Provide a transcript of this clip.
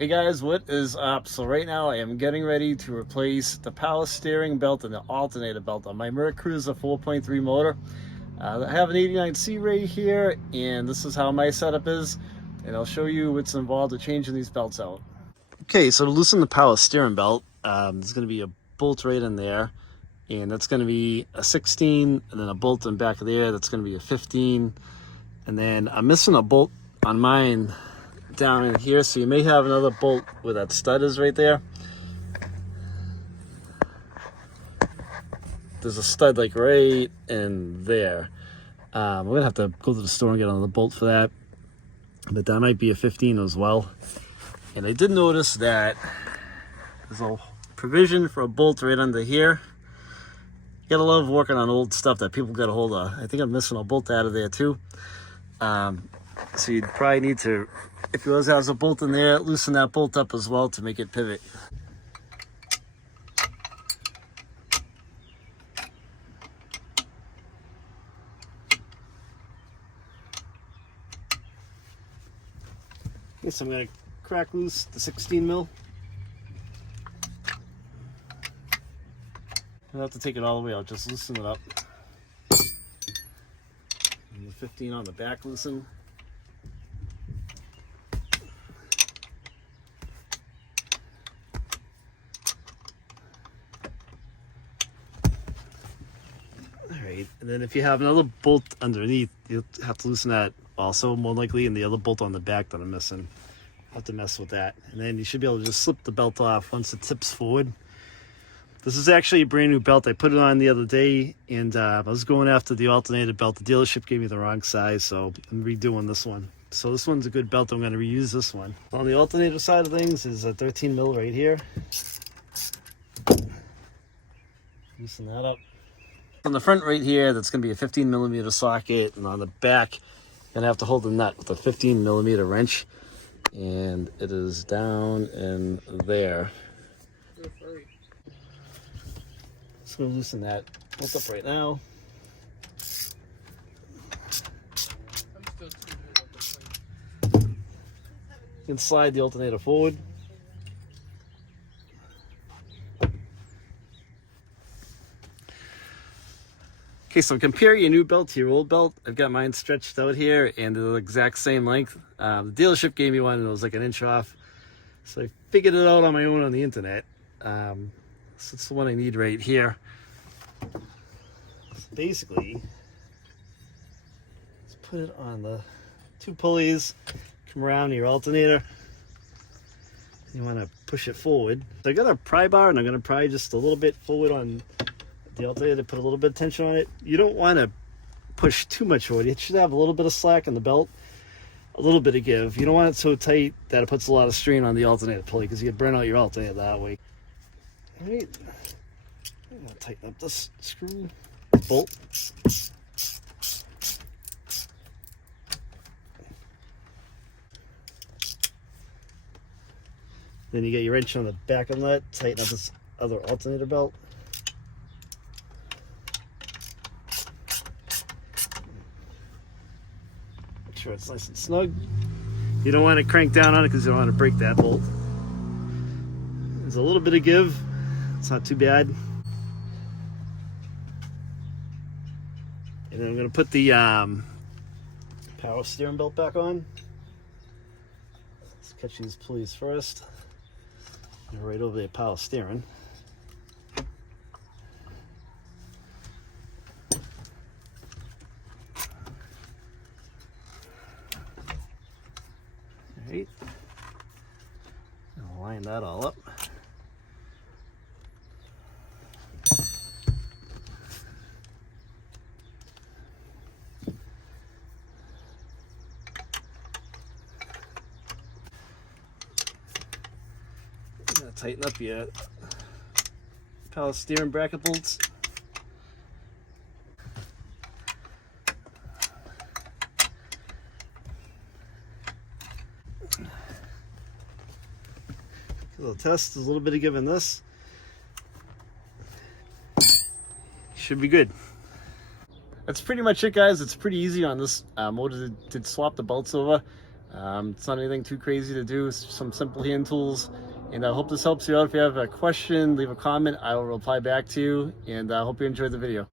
Hey guys, what is up? So right now I am getting ready to replace the power steering belt and the alternator belt on my Mercruiser 4.3 motor. I have an 89C right here, and this is how my setup is, and I'll show you what's involved with changing these belts out. Okay, so to loosen the power steering belt, there's going to be a bolt right in there, and that's going to be a 16, and then a bolt in back of there, that's going to be a 15, and then I'm missing a bolt on mine down in here, so you may have another bolt where that stud is right there. There's a stud like right in there. We're gonna have to go to the store and get another bolt for that, but that might be a 15 as well. And I did notice that there's a provision for a bolt right under here. You gotta love working on old stuff that people get a hold of. I think I'm missing a bolt out of there too. So you'd probably need to, if yours has a bolt in there, loosen that bolt up as well to make it pivot. Okay, so I'm going to crack loose the 16 mil. I don't have to take it all the way out, just loosen it up. And the 15 on the back loosen. Alright, and then if you have another bolt underneath, you'll have to loosen that also, more likely, and the other bolt on the back that I'm missing. I'll have to mess with that. And then you should be able to just slip the belt off once it tips forward. This is actually a brand new belt. I put it on the other day, and I was going after the Alternator belt. The dealership gave me the wrong size, so I'm redoing this one. So this one's a good belt. I'm going to reuse this one. On the alternator side of things is a 13 mil right here. Loosen that up. On the front right here, that's going to be a 15 millimeter socket, and on the back, you're going to have to hold the nut with a 15 millimeter wrench, and it is down in there. Just going to loosen that bolt up right now. You can slide the alternator forward. Okay, so compare your new belt to your old belt. I've got mine stretched out here, and they're the exact same length. The dealership gave me one, and it was like an inch off. So I figured it out on my own on the internet. So it's the one I need right here. So basically, let's put it on the two pulleys, come around your alternator. You want to push it forward. So I got a pry bar, and I'm going to pry just a little bit forward on the alternator, put a little bit of tension on it. You don't want to push too much forward. It should have a little bit of slack in the belt, a little bit of give. You don't want it so tight that it puts a lot of strain on the alternator pulley, because you can burn out your alternator that way. All right, I'm going to tighten up this screw bolt. Then you get your wrench on the back of that, tighten up this other alternator belt. Make sure it's nice and snug. You don't want to crank down on it because you don't want to break that bolt. There's a little bit of give. It's not too bad. And then I'm going to put the power steering belt back on. Let's catch these pulleys first. And right over the power steering. Alright. I'll line that all up. Tighten up your power steering bracket bolts. A little test, there's a little bit of give in this. Should be good. That's pretty much it, guys. It's pretty easy on this motor to swap the belts over. It's not anything too crazy to do. It's some simple hand tools. And I hope this helps you out. If you have a question, leave a comment. I will reply back to you. And I hope you enjoyed the video.